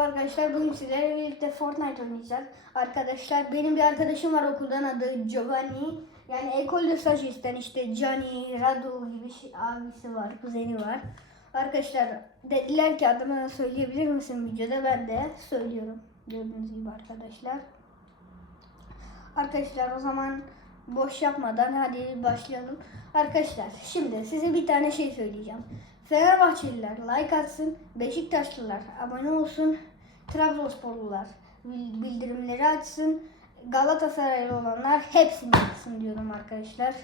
Merhaba arkadaşlar. Bugün sizlerle birlikte Fortnite oynayacağız. Arkadaşlar benim bir arkadaşım var okuldan adı Giovanni. Yani Ecole de Sagist'ten işte Gianni, Radu gibi şey, abisi var, kuzeni var. Arkadaşlar dediler ki adımı söyleyebilir misin videoda? Ben de söylüyorum. Gördüğünüz gibi arkadaşlar. Arkadaşlar o zaman boş yapmadan hadi başlayalım. Arkadaşlar şimdi size bir tane şey söyleyeceğim. Fenerbahçeliler like atsın, Beşiktaşlılar abone olsun, Trabzonsporlular bil- bildirimleri açsın, Galatasaraylı olanlar hepsini yapsın diyorum arkadaşlar.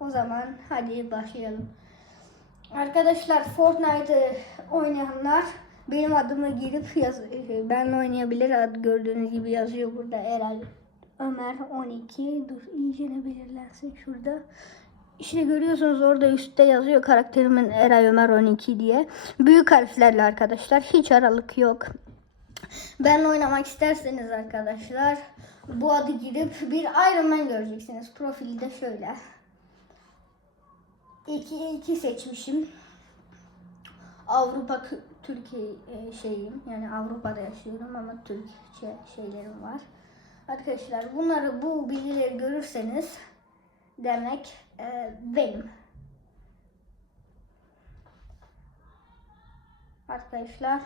O zaman hadi başlayalım. Arkadaşlar Fortnite oynayanlar benim adımı girip yaz benle oynayabilir. Ad gördüğünüz gibi yazıyor burada Eral Ömer 12. Dur iyice ne belirlensin şurada. İşte görüyorsunuz orada üstte yazıyor karakterimin Eray Ömer 12 diye. Büyük harflerle arkadaşlar. Hiç aralık yok. Benle oynamak isterseniz arkadaşlar bu adı girip bir Iron Man göreceksiniz. Profili de şöyle. 2 2 seçmişim. Avrupa Türkiye e, şeyim yani Avrupa'da yaşıyorum ama Türkçe şeylerim var. Arkadaşlar bunları bu bilgileri görürseniz demek e, benim. Arkadaşlar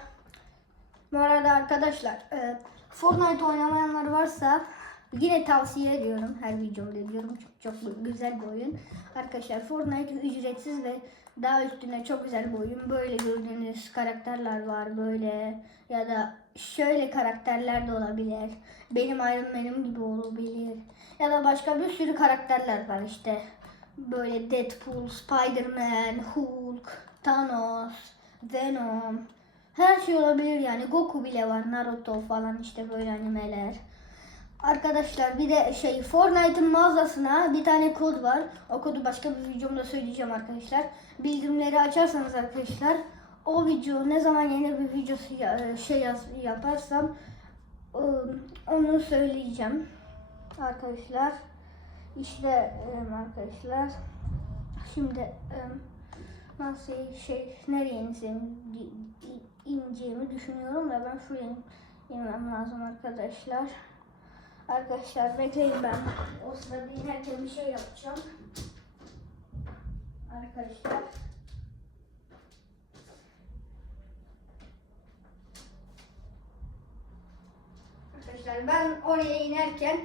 bu arada arkadaşlar e, Fortnite oynamayanlar varsa yine tavsiye ediyorum her videomda diyorum çünkü çok güzel bir oyun. Arkadaşlar Fortnite ücretsiz ve daha üstüne çok güzel bir oyun. Böyle gördüğünüz karakterler var böyle ya da şöyle karakterler de olabilir. Benim Iron Man'im gibi olabilir. Ya da başka bir sürü karakterler var işte. Böyle Deadpool, Spider-Man, Hulk, Thanos, Venom. Her şey olabilir yani. Goku bile var. Naruto falan işte böyle animeler. Arkadaşlar bir de şey Fortnite'ın mağazasına bir tane kod var. O kodu başka bir videomda söyleyeceğim arkadaşlar. Bildirimleri açarsanız arkadaşlar o video ne zaman yeni bir videosu ya- şey yaz, yaparsam ıı, onu söyleyeceğim. Arkadaşlar işte ıı, arkadaşlar şimdi nasıl şey nereye insem ineceğimi düşünüyorum da ben şuraya inmem lazım arkadaşlar. Arkadaşlar bekleyin ben o sırada inerken bir şey yapacağım. Arkadaşlar. Arkadaşlar ben oraya inerken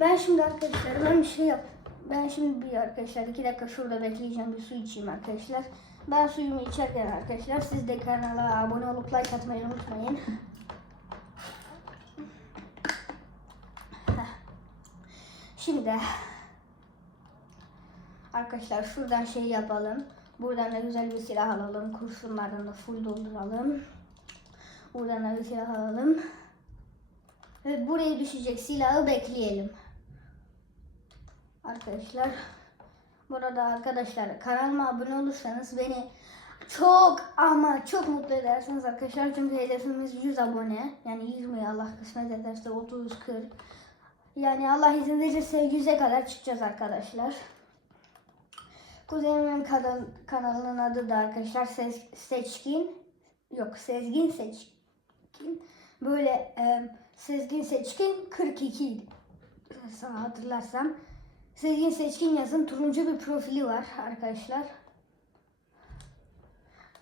ben şimdi arkadaşlar ben bir şey yap. Ben şimdi bir arkadaşlar iki dakika şurada bekleyeceğim bir su içeyim arkadaşlar. Ben suyumu içerken arkadaşlar siz de kanala abone olup like atmayı unutmayın. Şimdi arkadaşlar şuradan şey yapalım. Buradan da güzel bir silah alalım. Kurşunlardan da full dolduralım. Buradan da bir silah alalım. Ve buraya düşecek silahı bekleyelim. Arkadaşlar. Burada arkadaşlar kanalıma abone olursanız beni çok ama çok mutlu edersiniz arkadaşlar. Çünkü hedefimiz 100 abone. Yani 20 Allah kısmet ederse 30 40. Yani Allah izin verirse 100'e kadar çıkacağız arkadaşlar. Kuzenimin kanal, kanalının adı da arkadaşlar Ses, Seçkin. Yok Sezgin Seçkin. Böyle e, Sezgin Seçkin 42 idi. Sana hatırlarsam. Sezgin Seçkin yazın turuncu bir profili var arkadaşlar.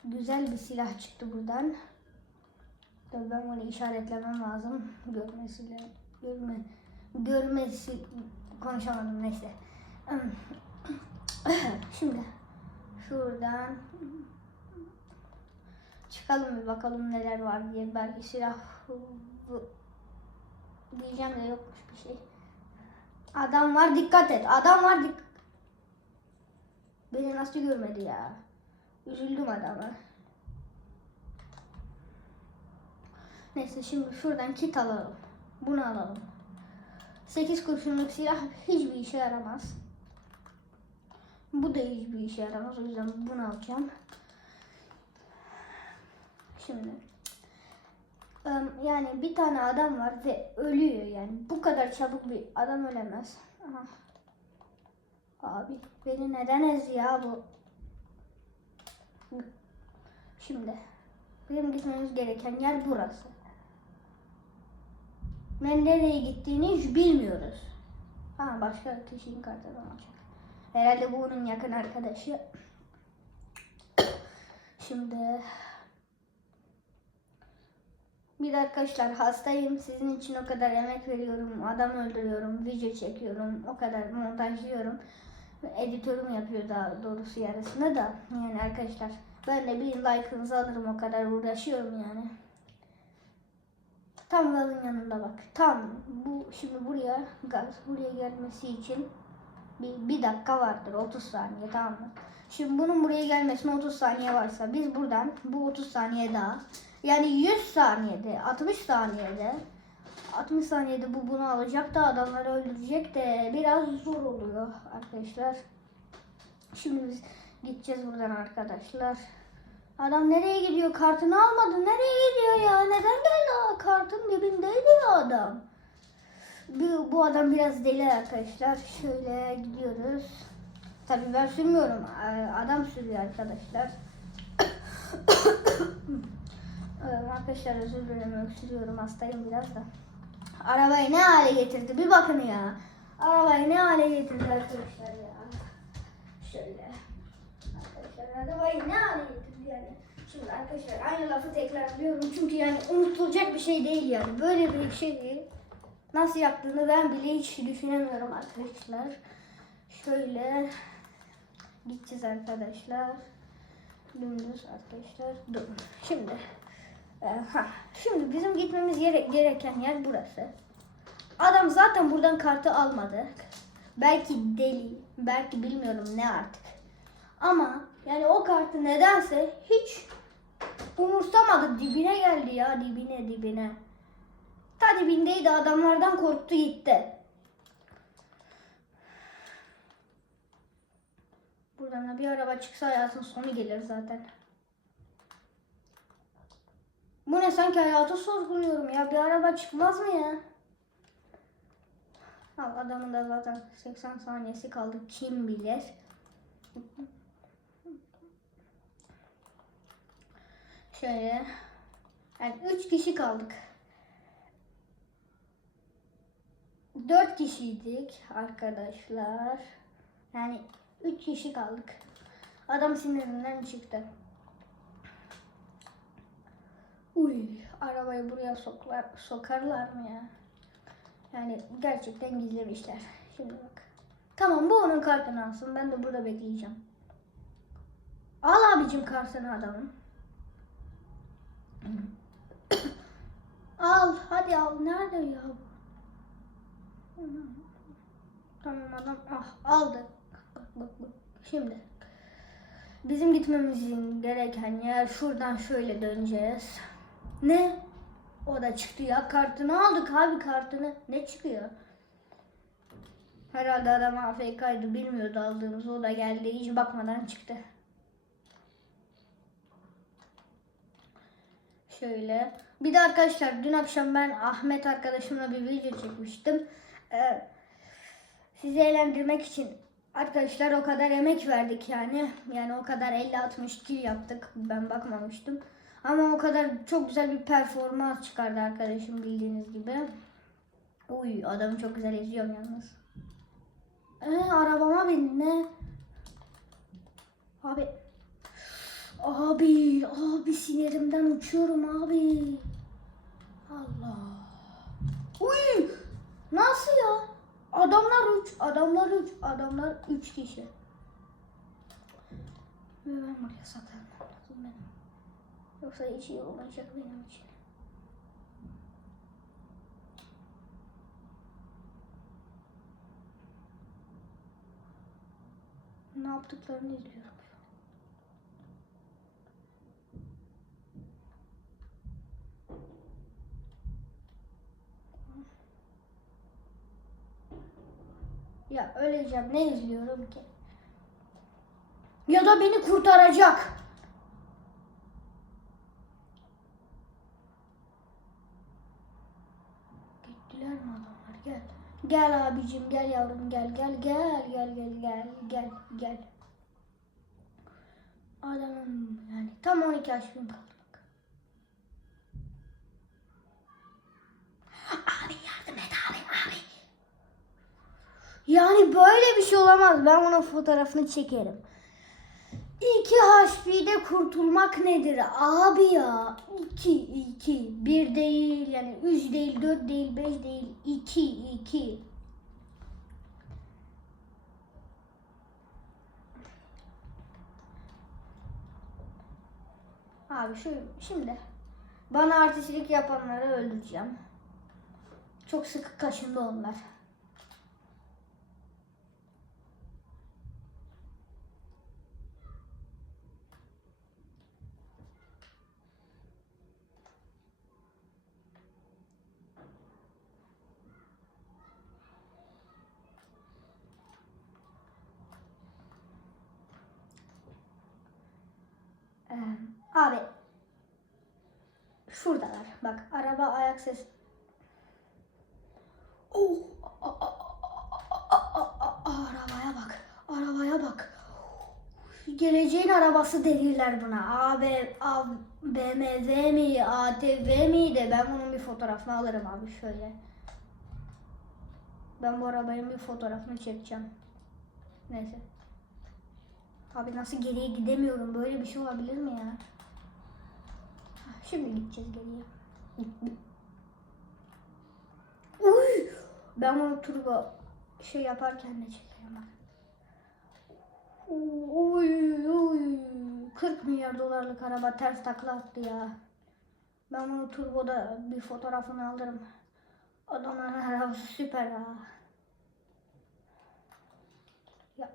Güzel bir silah çıktı buradan. Tabii ben bunu işaretlemem lazım. Görmesiyle görme görmesi konuşamadım neyse. Şimdi şuradan çıkalım bir bakalım neler var diye. Belki silah diyeceğim de yokmuş bir şey. Adam var dikkat et. Adam var dik. Beni nasıl görmedi ya? Üzüldüm adama. Neyse şimdi şuradan kit alalım. Bunu alalım. 8 kurşunluk silah hiçbir işe yaramaz. Bu da hiçbir işe yaramaz. O yüzden bunu alacağım. Şimdi yani bir tane adam var ve ölüyor yani. Bu kadar çabuk bir adam ölemez. Aha. Abi beni neden ezdi bu? Şimdi bizim gitmemiz gereken yer burası. ne nereye gittiğini hiç bilmiyoruz. Ha başka kişinin kartını alacak. Herhalde bu onun yakın arkadaşı. Şimdi bir arkadaşlar hastayım. Sizin için o kadar emek veriyorum. Adam öldürüyorum. Video çekiyorum. O kadar montajlıyorum. Editörüm yapıyor daha doğrusu yarısını da. Yani arkadaşlar ben de bir like'ınızı alırım. O kadar uğraşıyorum yani. Tam gazın yanında bak. Tam bu şimdi buraya gaz buraya gelmesi için bir, bir dakika vardır. 30 saniye tamam mı? Şimdi bunun buraya gelmesine 30 saniye varsa biz buradan bu 30 saniye daha yani 100 saniyede 60 saniyede 60 saniyede bu bunu alacak da adamları öldürecek de biraz zor oluyor arkadaşlar. Şimdi biz gideceğiz buradan arkadaşlar. Adam nereye gidiyor? Kartını almadı. Nereye gidiyor ya? Neden geldi? Kartın dibindeydi ya adam. Bu, adam biraz deli arkadaşlar. Şöyle gidiyoruz. Tabii ben sürmüyorum. Ee, Adam sürüyor arkadaşlar. Ee, arkadaşlar özür dilerim öksürüyorum. Hastayım biraz da. Arabayı ne hale getirdi? Bir bakın ya. Arabayı ne hale getirdi arkadaşlar ya. Şöyle. Arkadaşlar arabayı ne hale getirdi yani. Şimdi arkadaşlar aynı lafı tekrarlıyorum. Çünkü yani unutulacak bir şey değil yani. Böyle bir şey değil. Nasıl yaptığını ben bile hiç düşünemiyorum arkadaşlar. Şöyle gideceğiz arkadaşlar. Dümdüz arkadaşlar. Dur. Şimdi e, ha, şimdi bizim gitmemiz gere- gereken yer burası. Adam zaten buradan kartı almadı. Belki deli, belki bilmiyorum ne artık. Ama yani o kartı nedense hiç umursamadı. Dibine geldi ya dibine dibine. Ta dibindeydi adamlardan korktu gitti. Buradan da bir araba çıksa hayatın sonu gelir zaten. Bu ne sanki hayatı sorguluyorum ya. Bir araba çıkmaz mı ya? Al adamın da zaten 80 saniyesi kaldı. Kim bilir. Şöyle. Yani 3 kişi kaldık. 4 kişiydik arkadaşlar. Yani 3 kişi kaldık. Adam sinirinden çıktı. Uy, arabayı buraya soklar, sokarlar mı ya? Yani gerçekten gizlemişler. Şimdi bak. Tamam bu onun kartını alsın. Ben de burada bekleyeceğim. Al abicim kartını adamın. al hadi al. Nerede ya? Tamam adam ah aldı. Bak bak bak. Şimdi bizim gitmemizin gereken yer şuradan şöyle döneceğiz. Ne? O da çıktı ya. Kartını aldık abi kartını. Ne çıkıyor? Herhalde adam AFK'ydı. Bilmiyordu aldığımız. O da geldi. Hiç bakmadan çıktı. Şöyle. Bir de arkadaşlar dün akşam ben Ahmet arkadaşımla bir video çekmiştim. Ee, sizi eğlendirmek için arkadaşlar o kadar emek verdik yani. Yani o kadar 50-60 kill yaptık. Ben bakmamıştım. Ama o kadar çok güzel bir performans çıkardı arkadaşım bildiğiniz gibi. Uy adamı çok güzel izliyorum yalnız. Ee, arabama bin ne? Abi. Abi, abi sinirimden uçuyorum abi. Allah. Uy! Nasıl ya? Adamlar üç, adamlar üç, adamlar üç kişi. Ve ben buraya saklanmam lazım benim. Yoksa hiç iyi olmayacak benim için. Ne yaptıklarını izliyorum. Öleceğim ne izliyorum ki? Ya da beni kurtaracak. Gittiler mi adamlar? Gel. Gel abicim gel yavrum gel gel gel gel gel gel gel gel. Adamım yani tam 12 yaşım kaldı bak. Abi ya Yani böyle bir şey olamaz. Ben onun fotoğrafını çekerim. 2 HP'de kurtulmak nedir abi ya? 2 2 1 değil yani 3 değil 4 değil 5 değil 2 2 Abi şu şimdi bana artistlik yapanları öldüreceğim. Çok sıkı kaşındı onlar. Ee, abi şuradalar. Bak araba ayak sesi. Oh, a- a- a- a- arabaya bak. Arabaya bak. Geleceğin arabası denirler buna. AB, A, BMW mi, ATV miydi? Ben bunun bir fotoğrafını alırım abi şöyle. Ben bu arabanın bir fotoğrafını çekeceğim. Neyse. Abi nasıl geriye gidemiyorum? Böyle bir şey olabilir mi ya? Şimdi gideceğiz geriye. Uy! Ben bunu turbo şey yaparken de çekerim bak. Uy, uy. 40 milyar dolarlık araba ters takla attı ya. Ben bunu turboda bir fotoğrafını alırım. Adamın arabası süper ha. Ya.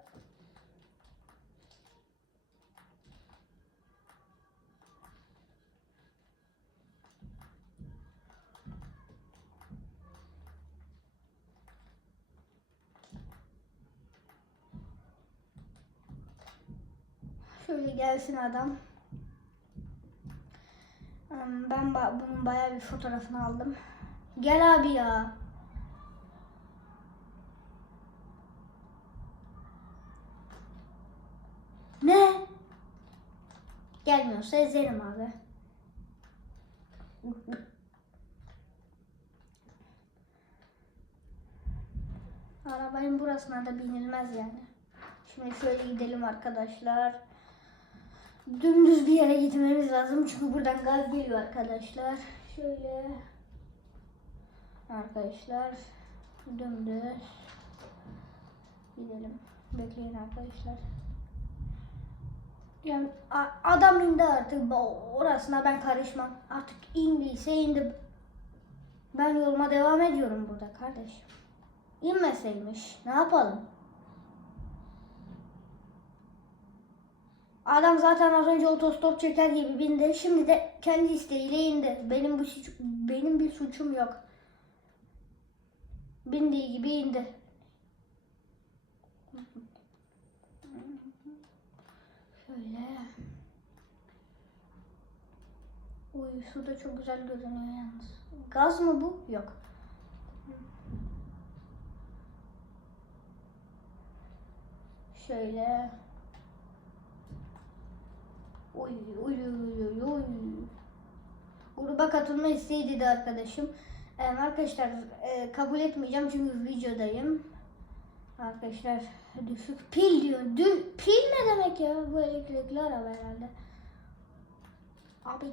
Şöyle gelsin adam. Hmm, Ben bunun bayağı bir fotoğrafını aldım. Gel abi ya. Ne? Gelmiyorsa ezerim abi. Arabanın burasına da binilmez yani. Şimdi şöyle gidelim arkadaşlar. Dümdüz bir yere gitmemiz lazım çünkü buradan gaz geliyor arkadaşlar. Şöyle arkadaşlar dümdüz gidelim. Bekleyin arkadaşlar. Yani adam indi artık orasına ben karışmam. Artık indiyse indi. Ben yoluma devam ediyorum burada kardeşim. İnmeseymiş. Ne yapalım? Adam zaten az önce otostop çeker gibi bindi. Şimdi de kendi isteğiyle indi. Benim bu suç, benim bir suçum yok. Bindiği gibi indi. Şöyle. Uy su da çok güzel görünüyor yalnız. Gaz mı bu? Yok. Şöyle. Oy oy oy oy. Gruba katılma isteğiydi de arkadaşım. Ee, arkadaşlar e, kabul etmeyeceğim çünkü videodayım. Arkadaşlar düşük pil diyor. Dü pil ne demek ya? Bu elektrikli araba herhalde. Abi.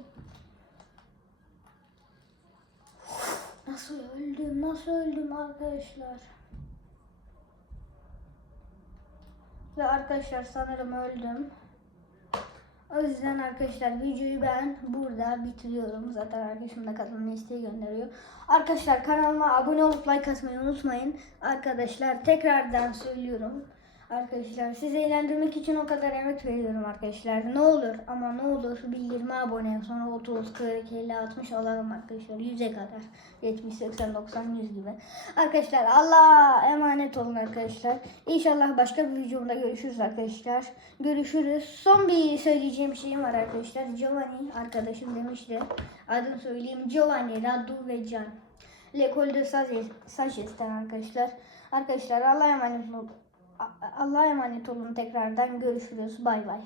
Nasıl öldüm? Nasıl öldüm arkadaşlar? Ve arkadaşlar sanırım öldüm. O yüzden arkadaşlar videoyu ben burada bitiriyorum. Zaten arkadaşım da katılma isteği gönderiyor. Arkadaşlar kanalıma abone olup like atmayı unutmayın. Arkadaşlar tekrardan söylüyorum. Arkadaşlar sizi eğlendirmek için o kadar emek veriyorum arkadaşlar. Ne olur ama ne olur bir 20 abone sonra 30, 40, 50, 60 olalım arkadaşlar. 100'e kadar. 70, 80, 90, 100 gibi. Arkadaşlar Allah'a emanet olun arkadaşlar. İnşallah başka bir videomda görüşürüz arkadaşlar. Görüşürüz. Son bir söyleyeceğim şeyim var arkadaşlar. Giovanni arkadaşım demişti. Adını söyleyeyim. Giovanni, Radu ve Can. L'École de Sages'ten arkadaşlar. Arkadaşlar Allah'a emanet olun. Allah'a emanet olun tekrardan görüşürüz. Bay bay.